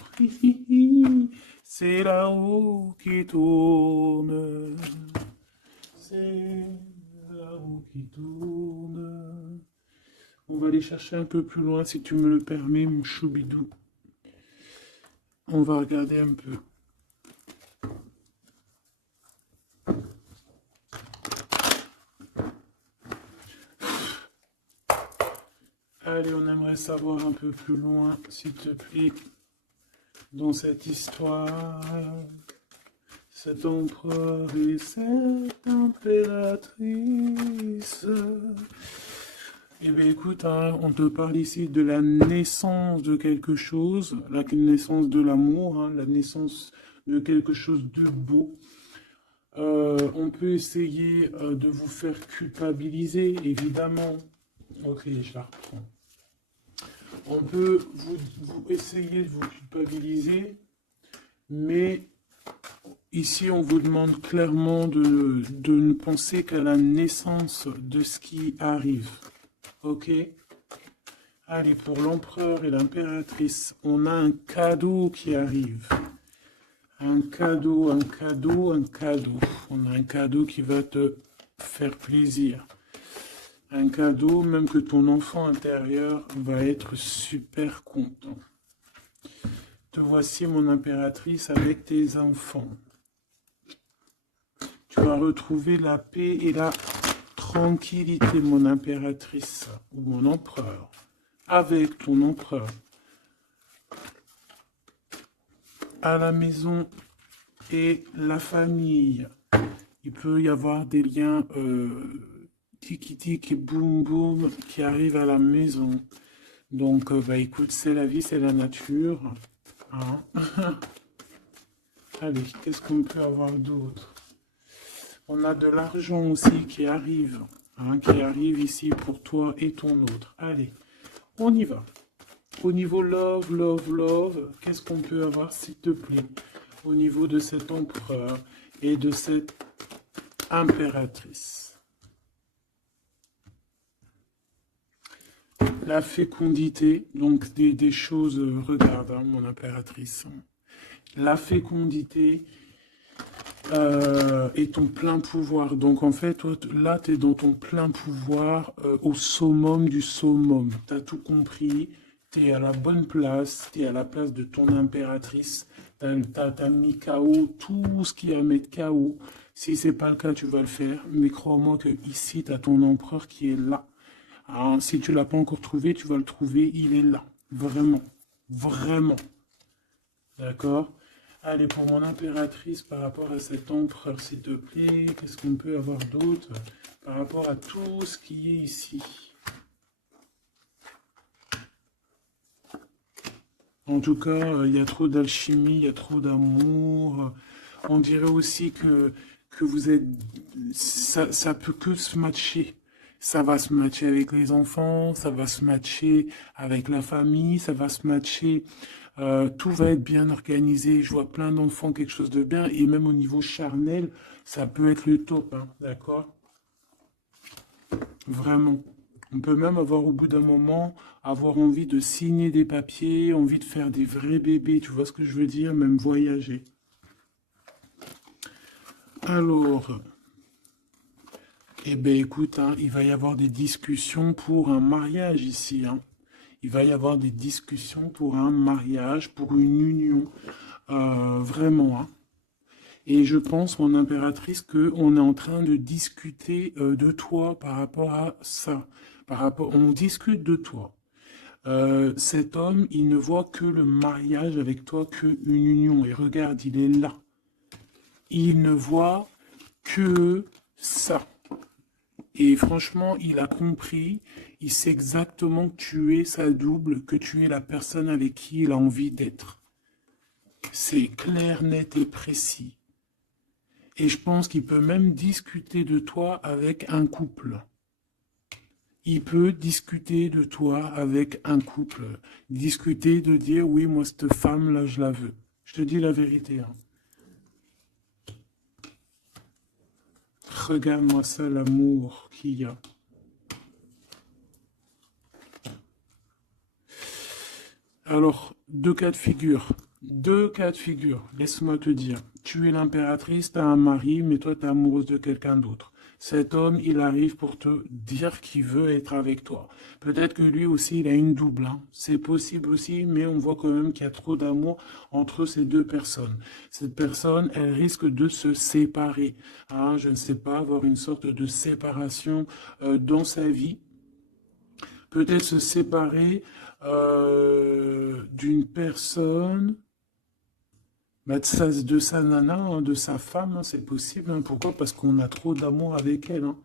C'est la roue qui tourne. C'est la roue qui tourne. On va aller chercher un peu plus loin, si tu me le permets, mon choubidou. On va regarder un peu. Allez, on aimerait savoir un peu plus loin, s'il te plaît, dans cette histoire. Cet empereur et cette impératrice. Eh bien, écoute, hein, on te parle ici de la naissance de quelque chose, la naissance de l'amour, hein, la naissance de quelque chose de beau. On peut essayer de vous faire culpabiliser, évidemment. Ok, je la reprends. On peut vous essayer de vous culpabiliser, mais ici on vous demande clairement de ne penser qu'à la naissance de ce qui arrive. Ok? Allez, pour l'empereur et l'impératrice, on a un cadeau qui arrive. Un cadeau, un cadeau, un cadeau. On a un cadeau qui va te faire plaisir. Un cadeau, même que ton enfant intérieur va être super content. Te voici, mon impératrice, avec tes enfants. Tu vas retrouver la paix et la tranquillité, mon impératrice, ou mon empereur, avec ton empereur. À la maison et la famille. Il peut y avoir des liens tiki-tiki, boum-boum qui arrivent à la maison. Donc, bah écoute, c'est la vie, c'est la nature. Hein. Allez, qu'est-ce qu'on peut avoir d'autre? On a de l'argent aussi qui arrive. Hein, qui arrive ici pour toi et ton autre. Allez, on y va. Au niveau love, love, love, qu'est-ce qu'on peut avoir, s'il te plaît? Au niveau de cet empereur et de cette impératrice. La fécondité, donc des choses, regarde, hein, mon impératrice. La fécondité et ton plein pouvoir. Donc en fait, toi, là, tu es dans ton plein pouvoir au summum du summum. Tu as tout compris, tu es à la bonne place, tu es à la place de ton impératrice. Tu as mis KO tout ce qui est à mettre KO. Si c'est pas le cas, tu vas le faire. Mais crois-moi que ici, tu as ton empereur qui est là. Alors, si tu l'as pas encore trouvé, tu vas le trouver. Il est là. Vraiment. Vraiment. D'accord? Allez, pour mon impératrice, par rapport à cet empereur, s'il te plaît, qu'est-ce qu'on peut avoir d'autre par rapport à tout ce qui est ici? En tout cas, il y a trop d'alchimie, il y a trop d'amour. On dirait aussi que vous êtes... ça peut que se matcher. Ça va se matcher avec les enfants, ça va se matcher avec la famille, ça va se matcher. Tout va être bien organisé. Je vois plein d'enfants, quelque chose de bien. Et même au niveau charnel, ça peut être le top, hein, d'accord? Vraiment. On peut même avoir au bout d'un moment, avoir envie de signer des papiers, envie de faire des vrais bébés, tu vois ce que je veux dire? Même voyager. Alors, eh ben écoute, hein, il va y avoir des discussions pour un mariage ici, hein. Il va y avoir des discussions pour un mariage, pour une union, vraiment, hein. Et je pense, mon impératrice, qu'on est en train de discuter de toi par rapport à ça. On discute de toi. Cet homme, il ne voit que le mariage avec toi, qu'une union. Et regarde, il est là. Il ne voit que ça. Et franchement, il a compris, il sait exactement que tu es sa double, que tu es la personne avec qui il a envie d'être. C'est clair, net et précis. Et je pense qu'il peut même discuter de toi avec un couple. Il peut discuter de toi avec un couple. Discuter de dire, oui, moi, cette femme-là, je la veux. Je te dis la vérité, hein. Regarde-moi ça, l'amour qu'il y a. Alors, deux cas de figure. Deux cas de figure. Laisse-moi te dire. Tu es l'impératrice, tu as un mari, mais toi, tu es amoureuse de quelqu'un d'autre. Cet homme, il arrive pour te dire qu'il veut être avec toi. Peut-être que lui aussi, il a une double, hein. C'est possible aussi, mais on voit quand même qu'il y a trop d'amour entre ces deux personnes. Cette personne, elle risque de se séparer, hein. Je ne sais pas, avoir une sorte de séparation dans sa vie. Peut-être se séparer d'une personne, bah, de sa nana, hein, de sa femme, hein, c'est possible, hein. Pourquoi? Parce qu'on a trop d'amour avec elle, hein.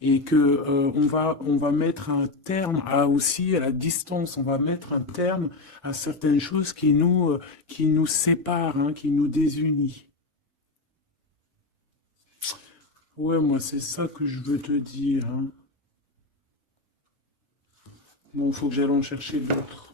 Et que on va mettre un terme à aussi à la distance, on va mettre un terme à certaines choses qui nous séparent, hein, qui nous désunissent. Ouais, moi, c'est ça que je veux te dire, hein. Bon, il faut que j'aille en chercher d'autres.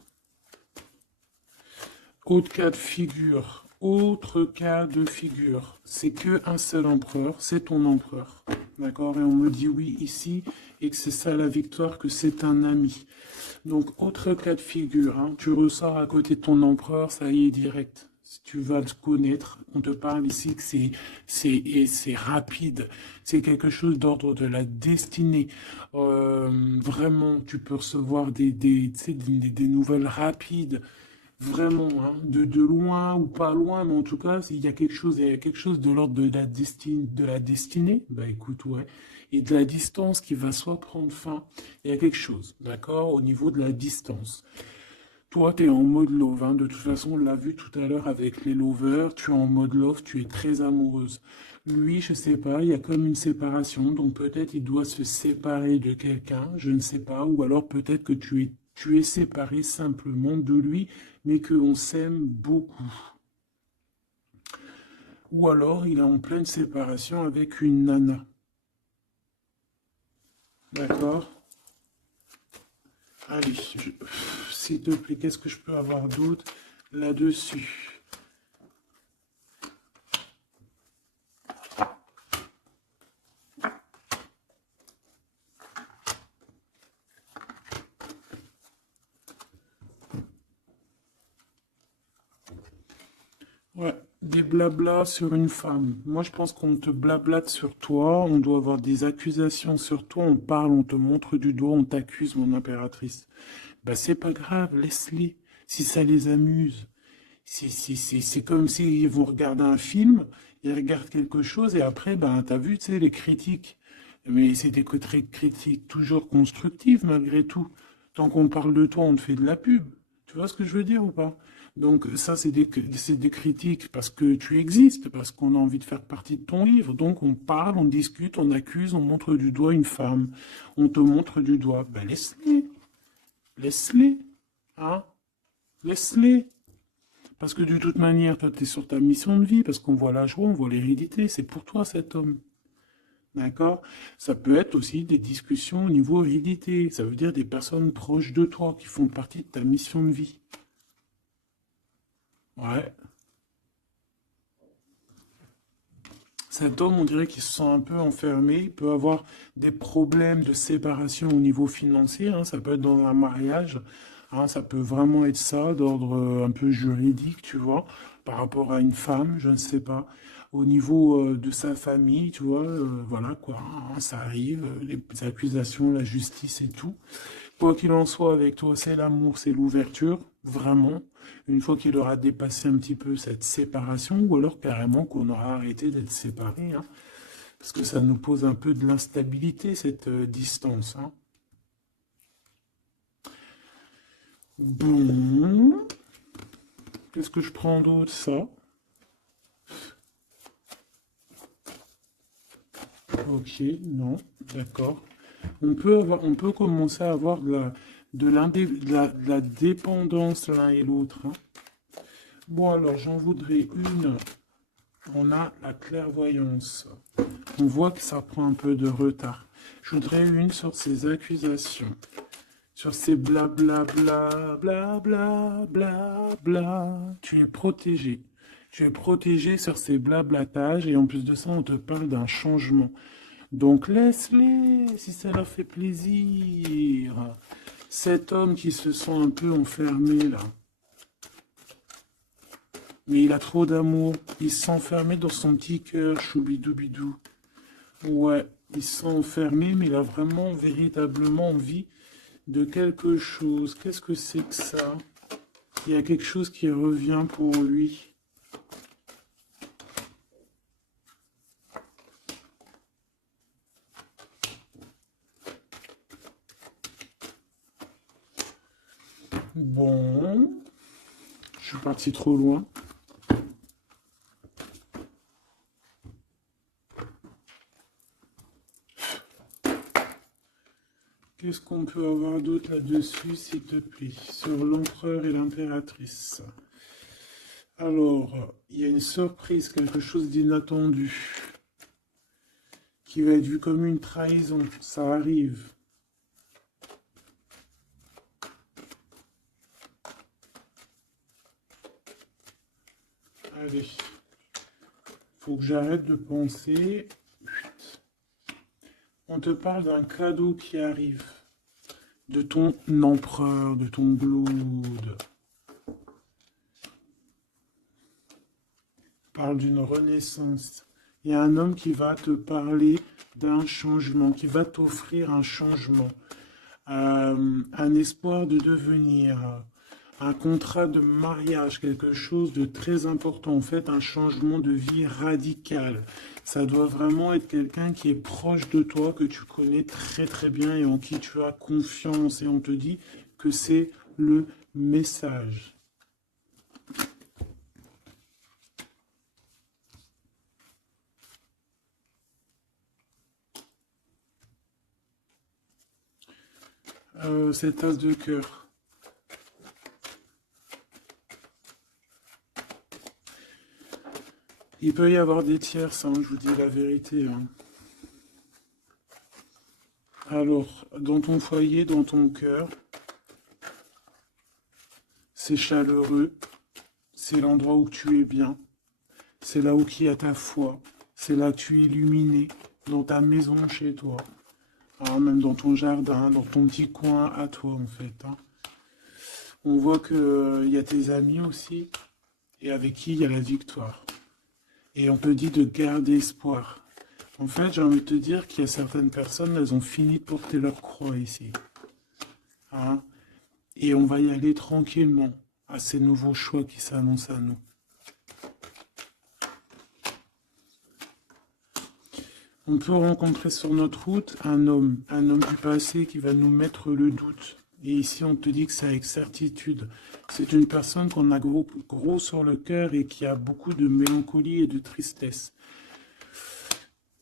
Autre cas de figure. Autre cas de figure. C'est que un seul empereur, c'est ton empereur. D'accord? Et on me dit oui ici, et que c'est ça la victoire, que c'est un ami. Donc, autre cas de figure, hein, tu ressors à côté de ton empereur, ça y est direct. Si tu vas le connaître, on te parle ici que c'est rapide. C'est quelque chose d'ordre de la destinée. Vraiment, tu peux recevoir tu sais, des nouvelles rapides. Vraiment, hein, de loin ou pas loin, mais en tout cas, il y a quelque chose de l'ordre de la destinée, bah écoute, ouais, et de la distance qui va soit prendre fin, il y a quelque chose, d'accord, au niveau de la distance. Toi, tu es en mode love, hein, de toute façon, on l'a vu tout à l'heure avec les lovers, tu es en mode love, tu es très amoureuse. Lui, je sais pas, il y a comme une séparation, donc peut-être il doit se séparer de quelqu'un, je ne sais pas, ou alors peut-être que tu es séparé simplement de lui, mais qu'on s'aime beaucoup. Ou alors il est en pleine séparation avec une nana. D'accord? Allez, s'il te plaît, qu'est-ce que je peux avoir d'autre là-dessus? Ouais. Des blablas sur une femme. Moi, je pense qu'on te blablate sur toi, on doit avoir des accusations sur toi, on parle, on te montre du doigt, on t'accuse, mon impératrice. Bah, c'est pas grave, laisse-les, si ça les amuse. C'est comme s'ils vont regarder un film, ils regardent quelque chose et après, ben, t'as vu, tu sais, les critiques. Mais c'est des critiques toujours constructives malgré tout. Tant qu'on parle de toi, on te fait de la pub. Tu vois ce que je veux dire ou pas? Donc ça, c'est des critiques parce que tu existes, parce qu'on a envie de faire partie de ton livre. Donc on parle, on discute, on accuse, on montre du doigt une femme. On te montre du doigt. Ben laisse-les, laisse-les, hein, laisse-les. Parce que de toute manière, toi, tu es sur ta mission de vie, parce qu'on voit la joie, on voit l'hérédité, c'est pour toi cet homme. D'accord? Ça peut être aussi des discussions au niveau hérédité. Ça veut dire des personnes proches de toi qui font partie de ta mission de vie. Ouais. Cet homme, on dirait qu'il se sent un peu enfermé, il peut avoir des problèmes de séparation au niveau financier, hein, ça peut être dans un mariage, hein, ça peut vraiment être ça, d'ordre un peu juridique, tu vois, par rapport à une femme, je ne sais pas, au niveau de sa famille, tu vois, voilà quoi, hein, ça arrive, les accusations, la justice et tout. Quoi qu'il en soit, avec toi, c'est l'amour, c'est l'ouverture, vraiment. Une fois qu'il aura dépassé un petit peu cette séparation, ou alors carrément qu'on aura arrêté d'être séparés, hein, parce que ça nous pose un peu de l'instabilité, cette distance. Hein. Bon, qu'est-ce que je prends d'autre? Ça. Ok, non, d'accord. On peut commencer à avoir de la dépendance l'un et l'autre. Hein. Bon, alors j'en voudrais une. On a la clairvoyance. On voit que ça prend un peu de retard. Je voudrais une sur ces accusations, sur ces blabla bla bla bla bla bla. Tu es protégé. Tu es protégé sur ces blablatages et en plus de ça, on te parle d'un changement. Donc laisse-les si ça leur fait plaisir. Cet homme qui se sent un peu enfermé là, mais il a trop d'amour. Il s'est enfermé dans son petit cœur, choubidoubidou. Ouais, il se sent enfermé, mais il a vraiment, véritablement envie de quelque chose. Qu'est-ce que c'est que ça? Il y a quelque chose qui revient pour lui. Bon, je suis parti trop loin. Qu'est-ce qu'on peut avoir d'autre là-dessus, s'il te plaît, sur l'empereur et l'impératrice? Alors, il y a une surprise, quelque chose d'inattendu, qui va être vu comme une trahison. Ça arrive. Allez, faut que j'arrête de penser. On te parle d'un cadeau qui arrive, de ton empereur, de ton Blood. Parle d'une renaissance. Il y a un homme qui va te parler d'un changement, qui va t'offrir un changement, un espoir de devenir, un contrat de mariage, quelque chose de très important, en fait, un changement de vie radical. Ça doit vraiment être quelqu'un qui est proche de toi, que tu connais très très bien et en qui tu as confiance. Et on te dit que c'est le message. Cette tasse de cœur. Il peut y avoir des tierces, hein, je vous dis la vérité. Hein. Alors, dans ton foyer, dans ton cœur, c'est chaleureux, c'est l'endroit où tu es bien, c'est là où il y a ta foi, c'est là que tu es illuminé, dans ta maison, chez toi, hein, même dans ton jardin, dans ton petit coin à toi en fait. Hein. On voit qu'il y a tes amis aussi, et avec qui il y a la victoire. Et on te dit de garder espoir. En fait, j'ai envie de te dire qu'il y a certaines personnes, elles ont fini de porter leur croix ici. Hein? Et on va y aller tranquillement à ces nouveaux choix qui s'annoncent à nous. On peut rencontrer sur notre route un homme du passé qui va nous mettre le doute. Et ici, on te dit que c'est avec certitude. C'est une personne qu'on a gros sur le cœur et qui a beaucoup de mélancolie et de tristesse.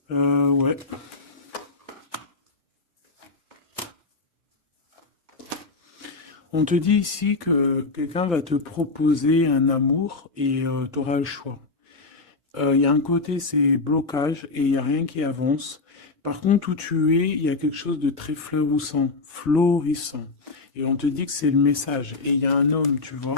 Ouais. On te dit ici que quelqu'un va te proposer un amour et tu auras le choix. Il y a un côté, c'est blocage et il n'y a rien qui avance. Par contre, où tu es, il y a quelque chose de très florissant. Et on te dit que c'est le message. Et il y a un homme, tu vois,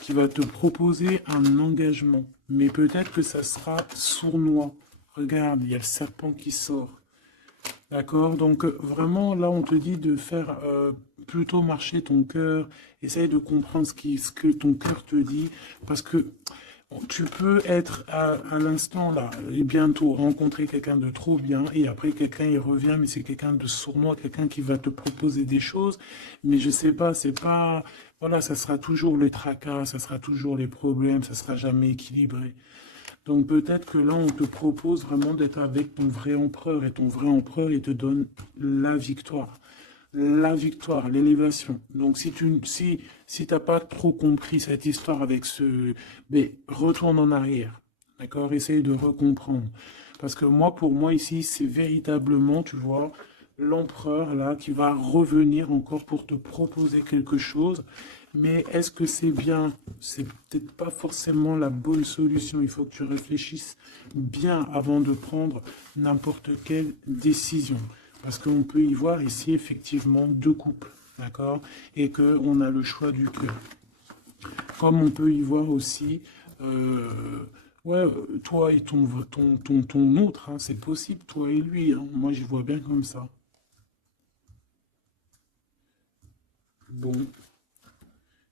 qui va te proposer un engagement. Mais peut-être que ça sera sournois. Regarde, il y a le serpent qui sort. D'accord? Donc vraiment, là, on te dit de faire plutôt marcher ton cœur. Essaye de comprendre ce que ton cœur te dit. Parce que tu peux être à l'instant là et bientôt rencontrer quelqu'un de trop bien et après quelqu'un il revient mais c'est quelqu'un de sournois, quelqu'un qui va te proposer des choses mais je sais pas, c'est pas, voilà, ça sera toujours les tracas, ça sera toujours les problèmes, ça sera jamais équilibré. Donc peut-être que là on te propose vraiment d'être avec ton vrai empereur et ton vrai empereur il te donne la victoire. La victoire, l'élévation. Donc si t'as pas trop compris cette histoire avec ce, mais retourne en arrière, d'accord? Essaye de recomprendre. Parce que moi, pour moi ici, c'est véritablement, tu vois, l'empereur là qui va revenir encore pour te proposer quelque chose. Mais est-ce que c'est bien? C'est peut-être pas forcément la bonne solution. Il faut que tu réfléchisses bien avant de prendre n'importe quelle décision. Parce qu'on peut y voir ici effectivement deux couples, d'accord? Et qu'on a le choix du cœur. Comme on peut y voir aussi, ouais, toi et ton autre, hein, c'est possible, toi et lui. Hein. Moi, je vois bien comme ça. Bon,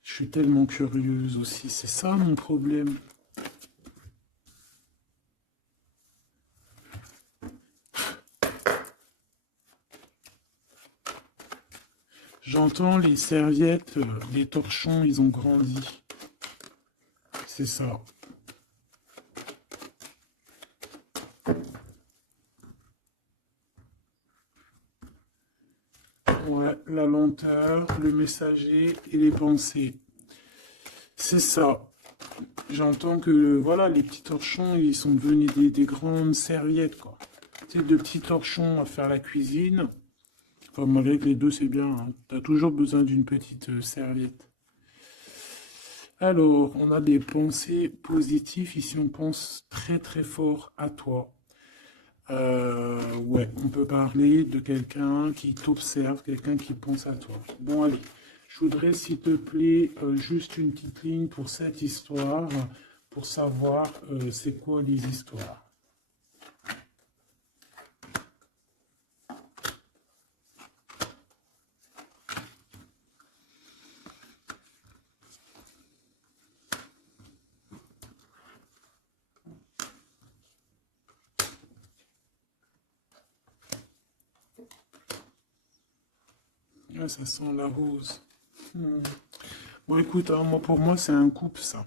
je suis tellement curieuse aussi. C'est ça mon problème. J'entends les serviettes, les torchons, ils ont grandi. C'est ça. Ouais, la lenteur, le messager et les pensées. C'est ça. J'entends que voilà, les petits torchons, ils sont devenus des grandes serviettes, quoi. Tu sais, de petits torchons à faire la cuisine. Enfin, avec les deux, c'est bien. Hein. T'as toujours besoin d'une petite serviette. Alors, on a des pensées positives. Ici, on pense très très fort à toi. Ouais, on peut parler de quelqu'un qui t'observe, quelqu'un qui pense à toi. Bon, allez, je voudrais, s'il te plaît, juste une petite ligne pour cette histoire, pour savoir c'est quoi les histoires. Ah, ça sent la rose. Hmm. Bon, écoute, hein, moi, pour moi, c'est un couple, ça.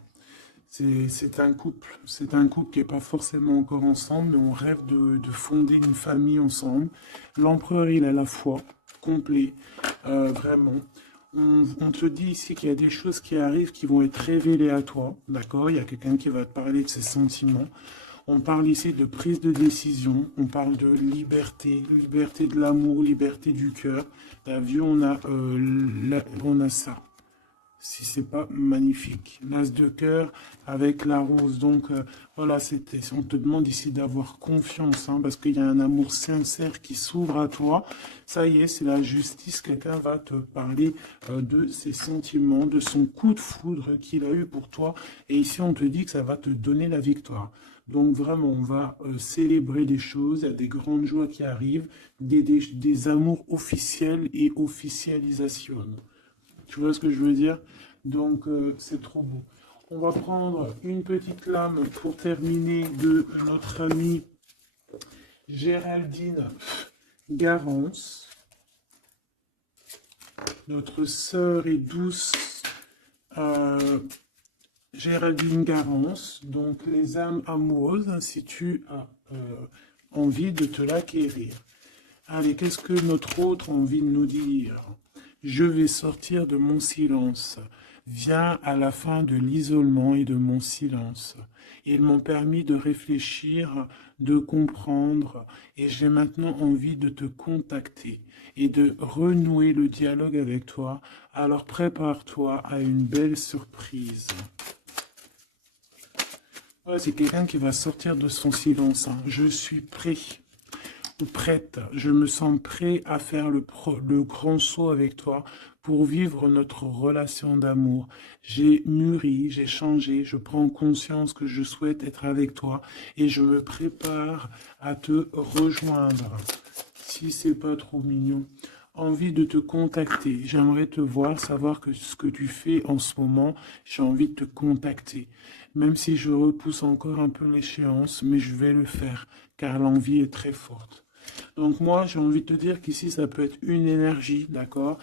C'est un couple. C'est un couple qui n'est pas forcément encore ensemble, mais on rêve de fonder une famille ensemble. L'empereur, il a la foi, complet, vraiment. On te dit ici qu'il y a des choses qui arrivent qui vont être révélées à toi, d'accord? Il y a quelqu'un qui va te parler de ses sentiments. On parle ici de prise de décision, on parle de liberté, liberté de l'amour, liberté du cœur. T'as vu, on a ça. Si c'est pas magnifique. L'as de cœur avec la rose. Donc voilà, on te demande ici d'avoir confiance, hein, parce qu'il y a un amour sincère qui s'ouvre à toi. Ça y est, c'est la justice. Quelqu'un va te parler de ses sentiments, de son coup de foudre qu'il a eu pour toi. Et ici, on te dit que ça va te donner la victoire. Donc vraiment, on va célébrer les choses. Il y a des grandes joies qui arrivent, des amours officiels et officialisation. Tu vois ce que je veux dire? Donc, c'est trop beau. On va prendre une petite lame pour terminer de notre amie Géraldine Garance. Notre sœur et douce Géraldine Garance. Donc les âmes amoureuses, si tu as envie de te l'acquérir. Allez, qu'est-ce que notre autre a envie de nous dire? Je vais sortir de mon silence. Viens à la fin de l'isolement et de mon silence. Ils m'ont permis de réfléchir, de comprendre, et j'ai maintenant envie de te contacter et de renouer le dialogue avec toi. Alors prépare-toi à une belle surprise. Ouais, c'est quelqu'un qui va sortir de son silence. Hein. Je suis prêt. Prête, je me sens prêt à faire le grand saut avec toi pour vivre notre relation d'amour. J'ai mûri, j'ai changé, je prends conscience que je souhaite être avec toi et je me prépare à te rejoindre. Si c'est pas trop mignon, envie de te contacter, j'aimerais te voir, savoir que ce que tu fais en ce moment, j'ai envie de te contacter. Même si je repousse encore un peu l'échéance, mais je vais le faire car l'envie est très forte. Donc moi, j'ai envie de te dire qu'ici, ça peut être une énergie, d'accord,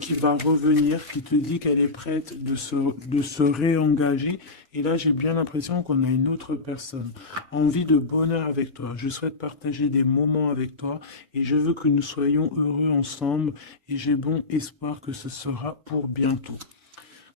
qui va revenir, qui te dit qu'elle est prête de se réengager. Et là, j'ai bien l'impression qu'on a une autre personne. Envie de bonheur avec toi. Je souhaite partager des moments avec toi et je veux que nous soyons heureux ensemble. Et j'ai bon espoir que ce sera pour bientôt.